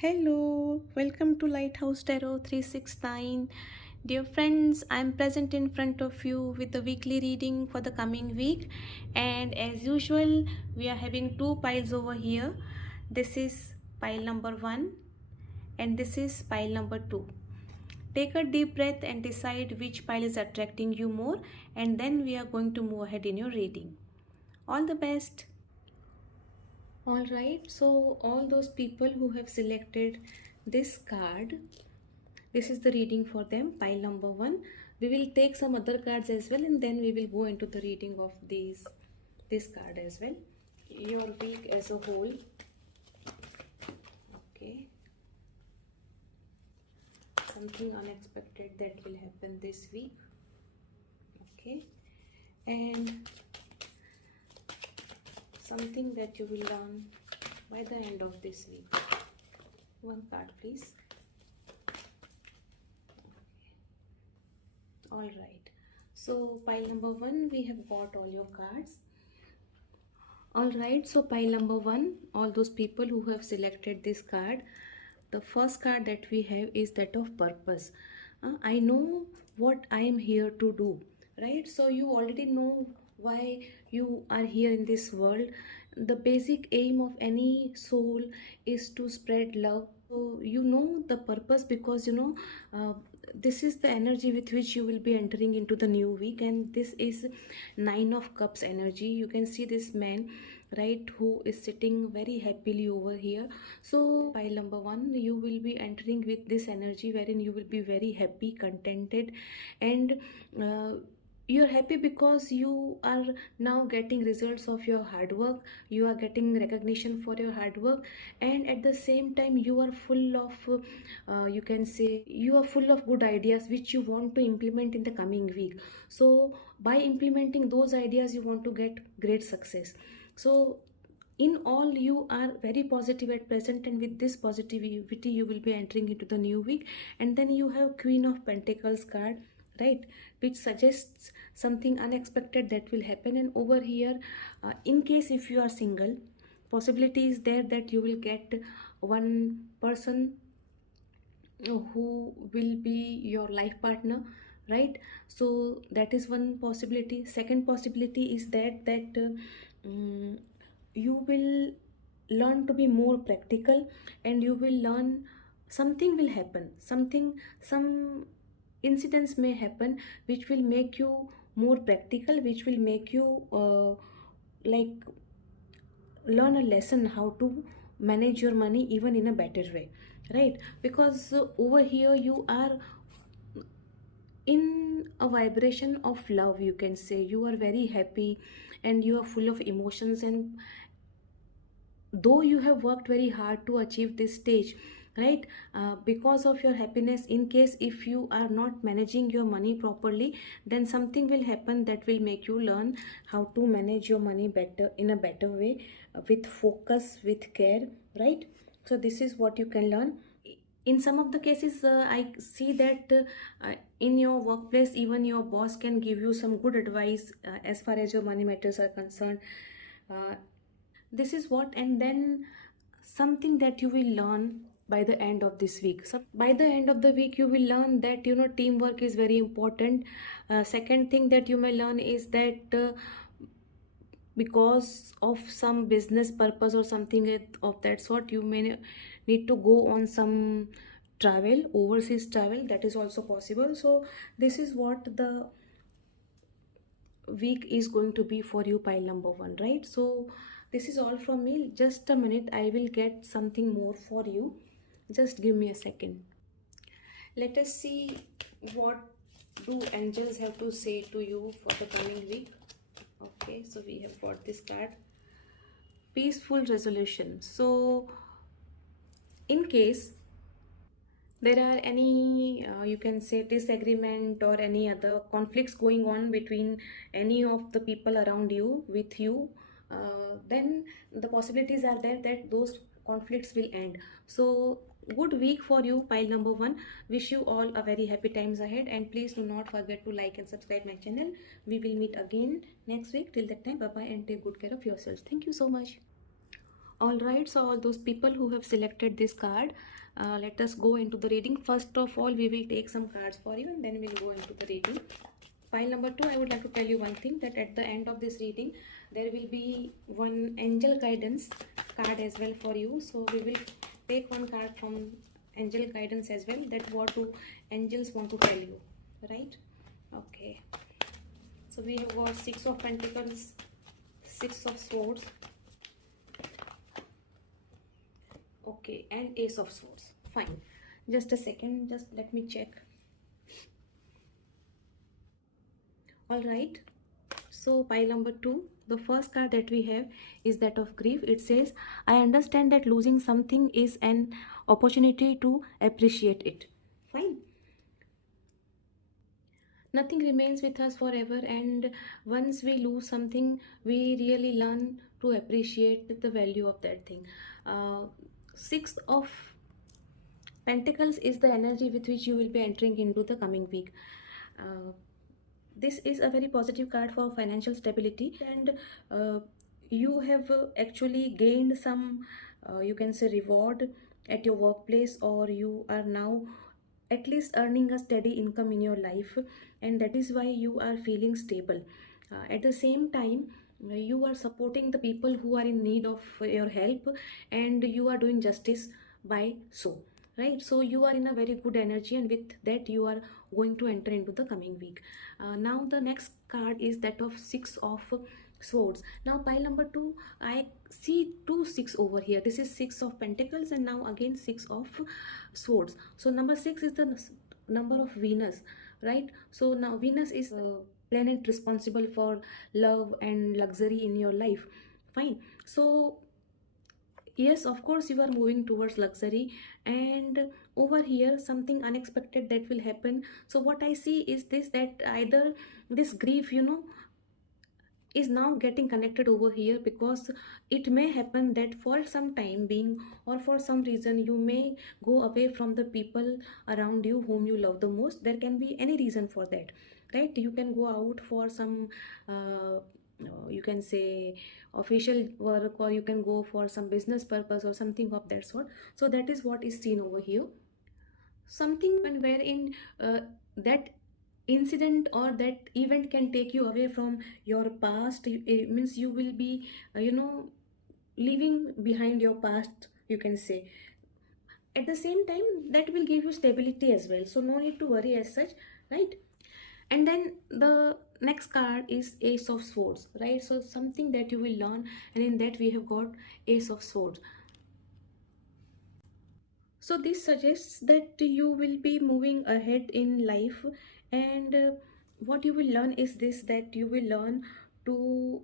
Hello, welcome to Lighthouse Tarot 369. Dear friends, I am present in front of you with the weekly reading for the coming week. And as usual, we are having two piles over here. This is pile number 1 and this is pile number 2. Take a deep breath and decide which pile is attracting you more, and then we are going to move ahead in your reading. All the best. All right, so all those people who have selected this card, this is the reading for them, pile number 1. We will take some other cards as well, and then we will go into the reading of this card as well. Your week as a whole. Okay. Something unexpected that will happen this week. Okay. And something that you will learn by the end of this week. One card, please. All right, so pile number 1, we have got all your cards. All right, so pile number 1, all those people who have selected this card, the first card that we have is that of purpose. I know what I am here to do, right? So you already know why you are here in this world. The basic aim of any soul is to spread love. So you know the purpose because this is the energy with which you will be entering into the new week, and this is 9 of Cups energy. You can see this man, right, who is sitting very happily over here. So pile number 1, you will be entering with this energy wherein you will be very happy, contented, and you're happy because you are now getting results of your hard work. You are getting recognition for your hard work, and at the same time you are full of you can say you are full of good ideas which you want to implement in the coming week. So by implementing those ideas you want to get great success. So in all, you are very positive at present, and with this positivity you will be entering into the new week. And then you have Queen of Pentacles card, right, which suggests something unexpected that will happen. And over here, in case if you are single, possibility is there that you will get one person who will be your life partner, right? So that is one possibility. Second possibility is um, you will learn to be more practical, and you will learn something will happen, some incidents may happen which will make you more practical, which will make you like learn a lesson how to manage your money even in a better way, right? Because over here you are in a vibration of love. You can say you are very happy and you are full of emotions, and though you have worked very hard to achieve this stage, right, because of your happiness, in case if you are not managing your money properly, then something will happen that will make you learn how to manage your money better, in a better way, with focus, with care, right? So this is what you can learn. In some of the cases, I see that in your workplace even your boss can give you some good advice as far as your money matters are concerned. uh, this is what, and then something that you will learn by the end of this week. So by the end of the week you will learn that teamwork is very important. Second thing that you may learn is that because of some business purpose or something of that sort, you may need to go on some travel, overseas travel, that is also possible. So this is what the week is going to be for you, pile number 1, right? So this is all from me. Just a minute, I will get something more for you. Just give me a second. Let us see what do angels have to say to you for the coming week. Okay, so we have got this card, peaceful resolution. So in case there are any you can say disagreement or any other conflicts going on between any of the people around you with you, then the possibilities are there that those conflicts will end. So good week for you, pile number 1. Wish you all a very happy times ahead, and please do not forget to like and subscribe my channel. We will meet again next week. Till that time, bye bye, and take good care of yourselves. Thank you so much. All right, so all those people who have selected this card, let us go into the reading. First of all, we will take some cards for you and then we'll go into the reading. Pile number 2, I would like to tell you one thing, that at the end of this reading, there will be one angel guidance card as well for you. So we will take one card from angel guidance as well, that what do angels want to tell you, right? Okay. So we have got 6 of Pentacles, 6 of Swords, okay, and Ace of Swords. Fine, just a second, just let me check. All right, so pile number 2, the first card that we have is that of grief. It says, I understand that losing something is an opportunity to appreciate it. Fine. Nothing remains with us forever, and once we lose something, we really learn to appreciate the value of that thing. 6 of Pentacles is the energy with which you will be entering into the coming week. This is a very positive card for financial stability, and you have actually gained some, you can say, reward at your workplace, or you are now at least earning a steady income in your life, and that is why you are feeling stable. At the same time, you are supporting the people who are in need of your help, and you are doing justice by so, right? So you are in a very good energy, and with that you are going to enter into the coming week. Now the next card is that of 6 of Swords. Now pile number 2, I see 2 6 over here. This is 6 of Pentacles, and now again 6 of Swords. So number 6 is the number of Venus, right? So now Venus is a planet responsible for love and luxury in your life. Fine. So yes, of course you are moving towards luxury, and over here something unexpected that will happen. So what I see is this, that either this grief, is now getting connected over here, because it may happen that for some time being, or for some reason, you may go away from the people around you whom you love the most. There can be any reason for that, right? You can go out for some you can say official work, or you can go for some business purpose or something of that sort. So that is what is seen over here. Something wherein that incident or that event can take you away from your past. It means you will be leaving behind your past, you can say. At the same time, that will give you stability as well, so no need to worry as such, right? And then the next card is Ace of Swords, right? So something that you will learn, and in that we have got Ace of Swords. So this suggests that you will be moving ahead in life, and what you will learn is this, that you will learn to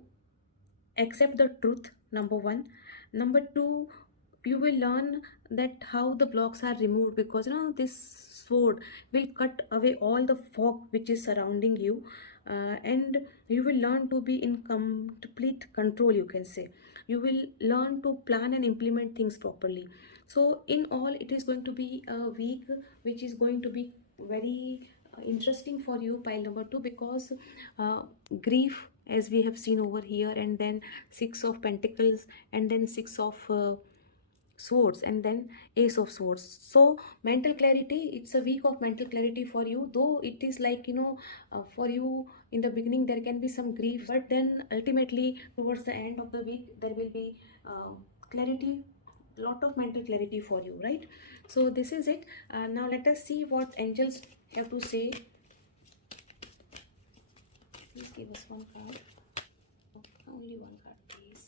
accept the truth, number 1. Number 2, you will learn that how the blocks are removed, because this sword will cut away all the fog which is surrounding you, and you will learn to be in complete control, you can say. You will learn to plan and implement things properly. So in all, it is going to be a week which is going to be very interesting for you, pile number 2, because grief, as we have seen over here, and then 6 of Pentacles, and then 6 of Swords, and then Ace of Swords. So mental clarity, it's a week of mental clarity for you, though it is like for you in the beginning there can be some grief, but then ultimately towards the end of the week there will be clarity, lot of mental clarity for you, right? So this is it. Now let us see what angels have to say. Please give us one card. Only one card, please.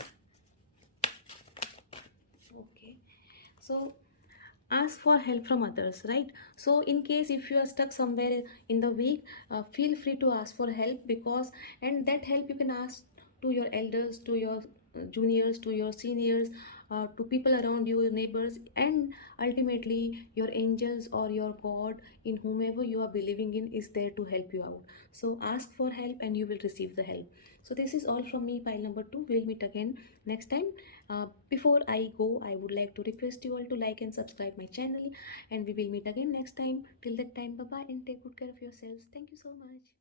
Okay, so ask for help from others, right? So in case if you are stuck somewhere in the week, feel free to ask for help, because and that help you can ask to your elders, to your juniors, to your seniors, to people around you, your neighbors, and ultimately your angels or your God, in whomever you are believing in, is there to help you out. So ask for help and you will receive the help. So this is all from me, pile number 2. We'll meet again next time. Before I go, I would like to request you all to like and subscribe my channel, and we will meet again next time. Till that time, bye bye, and take good care of yourselves. Thank you so much.